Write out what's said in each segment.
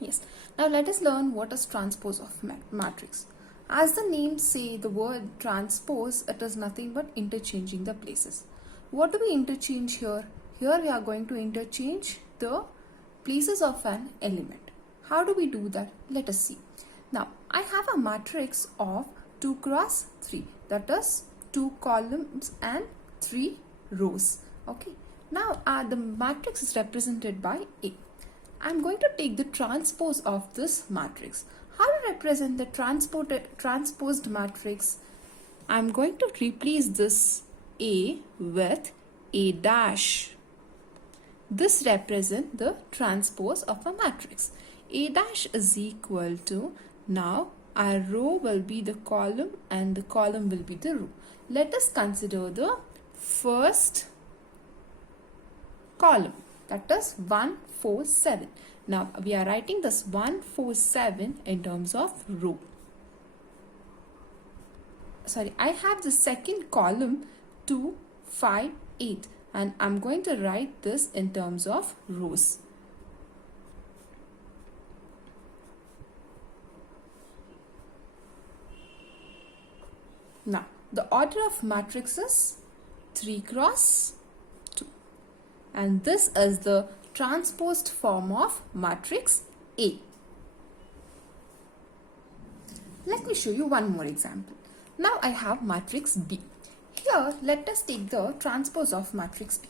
Yes. Now let us learn what is transpose of matrix. As the name say, the word transpose, it is nothing but interchanging the places. What do we interchange here? Here we are going to interchange the places of an element. How do we do that? Let us see. Now I have a matrix of 2 cross 3, that is 2 columns and 3 rows. Okay. Now the matrix is represented by A. I'm going to take the transpose of this matrix. How to represent the transposed matrix? I'm going to replace this A with A dash. This represents the transpose of a matrix. A dash is equal to, now our row will be the column and the column will be the row. Let us consider the first column, that is 147. Now we are writing this 147 in terms of row. Sorry, I have the second column 258 and I'm going to write this in terms of rows. Now the order of matrix is 3 cross 2 and this is the transposed form of matrix A. Let me show you one more example. Now I have matrix B. Here let us take the transpose of matrix B.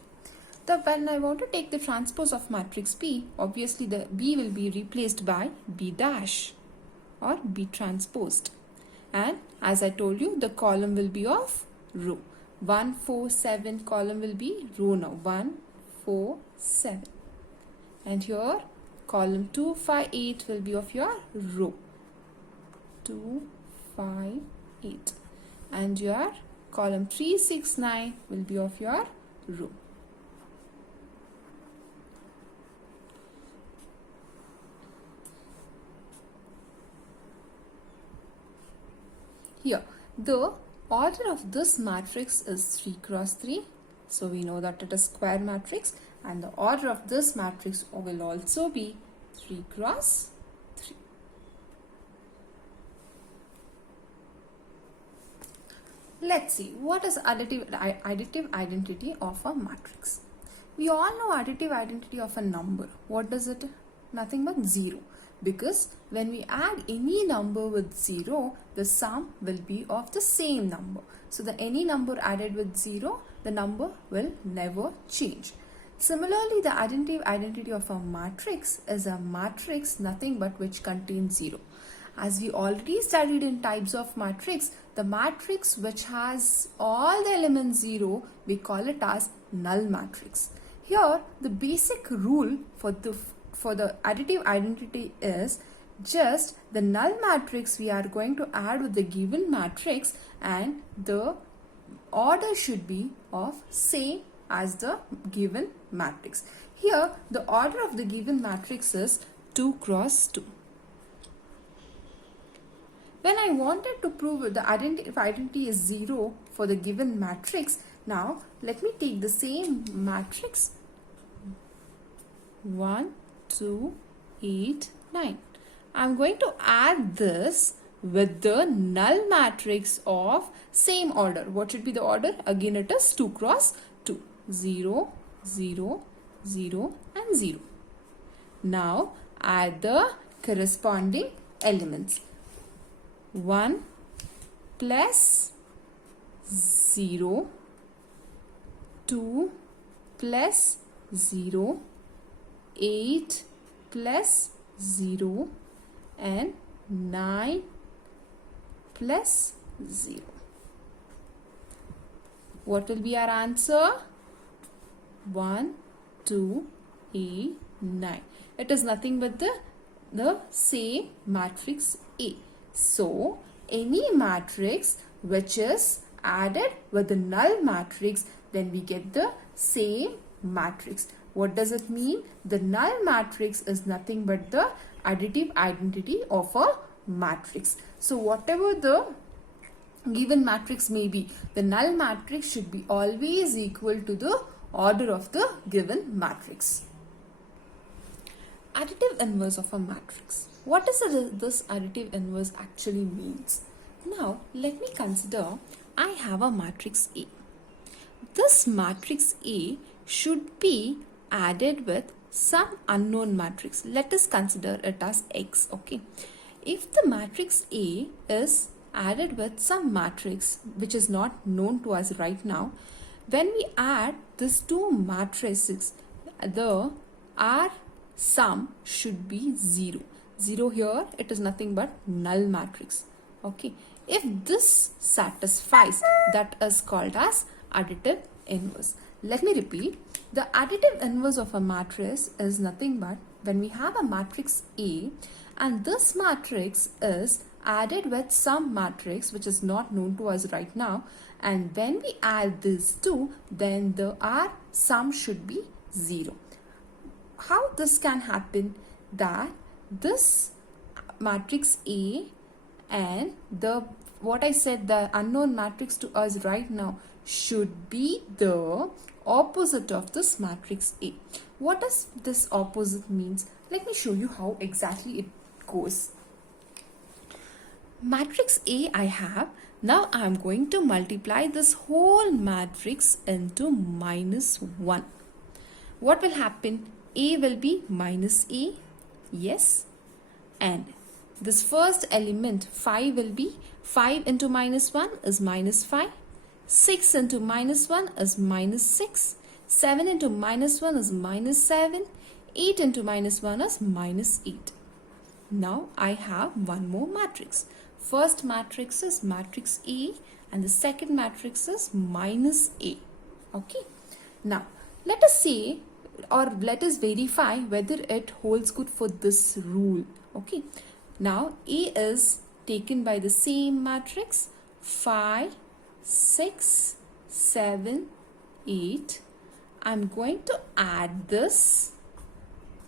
When I want to take the transpose of matrix B, obviously the B will be replaced by B dash or B transposed. And as I told you, the column will be of row. 147 column will be row now. 147. And here column 258 will be of your row. 258. And your column 369 will be of your row. Here, the order of this matrix is 3 cross 3. So we know that it is square matrix, and the order of this matrix will also be 3 cross 3. Let's see what is additive identity of a matrix. We all know additive identity of a number. What does it? Nothing but 0. Because when we add any number with 0, the sum will be of the same number. So any number added with 0, the number will never change. Similarly, the additive identity of a matrix is a matrix nothing but which contains 0. As we already studied in types of matrix, the matrix which has all the elements 0, we call it as null matrix. Here, the basic rule for the additive identity is just the null matrix we are going to add with the given matrix, and the order should be of same as the given matrix. Here the order of the given matrix is 2 cross 2. When I wanted to prove the additive identity is 0 for the given matrix, now let me take the same matrix 1, 2, 8, 9. I'm going to add this with the null matrix of same order. What should be the order? Again it is 2 cross 2. 0, 0, 0 and 0. Now add the corresponding elements. 1 plus 0, 2 plus 0, 8 plus 0 and 9 plus 0. What will be our answer? 1, 2, 8, 9. It is nothing but the same matrix A. So, any matrix which is added with the null matrix, then we get the same matrix. What does it mean? The null matrix is nothing but the additive identity of a matrix. So, whatever the given matrix may be, the null matrix should be always equal to the order of the given matrix. Additive inverse of a matrix. What is this additive inverse actually means? Now, let me consider I have a matrix A. This matrix A should be added with some unknown matrix. Let us consider it as X, okay? If the matrix A is added with some matrix which is not known to us right now, when we add these two matrices, the R sum should be 0. 0 here, it is nothing but null matrix. Okay. If this satisfies, that is called as additive inverse. Let me repeat. The additive inverse of a matrix is nothing but when we have a matrix A and this matrix is added with some matrix which is not known to us right now, and when we add these two, then the R sum should be 0. How this can happen? That this matrix A and the what I said, the unknown matrix to us right now should be the opposite of this matrix A. What does this opposite means? Let me show you how exactly it goes. Matrix A I have. Now I am going to multiply this whole matrix into -1. What will happen? A will be minus A. Yes. And this first element 5 will be 5 into -1 is -5. 6 into -1 is -6. 7 into -1 is -7. 8 into -1 is -8. Now I have one more matrix. First matrix is matrix A and the second matrix is -A. Okay. Now let us see or let us verify whether it holds good for this rule. Okay. Now A is taken by the same matrix 5, 6, 7, 8. I'm going to add this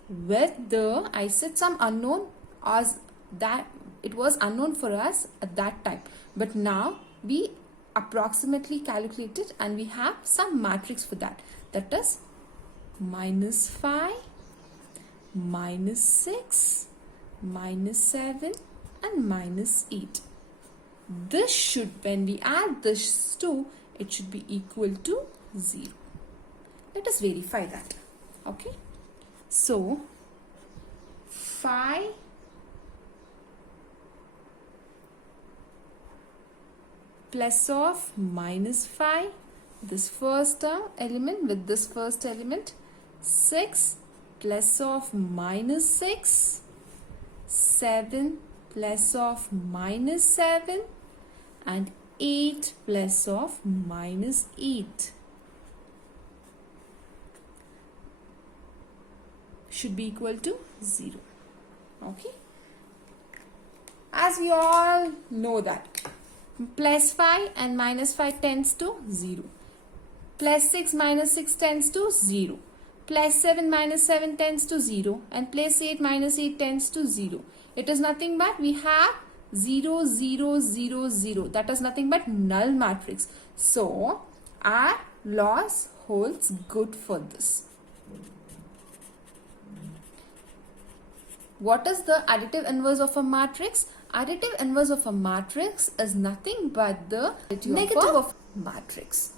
with the, I said some unknown, as that it was unknown for us at that time, but now we approximately calculated and we have some matrix for that. That is -5, -6, -7 and -8. This should, when we add this two, it should be equal to 0. Let us verify that. Okay. So 5 plus of -5, this first term element with this first element, 6 plus of -6, 7 plus of -7 and 8 plus of -8 should be equal to 0. Okay. As we all know that +5 and -5 tends to 0. +6 -6 tends to 0. +7 -7 tends to 0. And +8 -8 tends to 0. It is nothing but we have 0, 0, 0, 0. That is nothing but null matrix. So our loss holds good for this. What is the additive inverse of a matrix? Additive inverse of a matrix is nothing but the negative of matrix.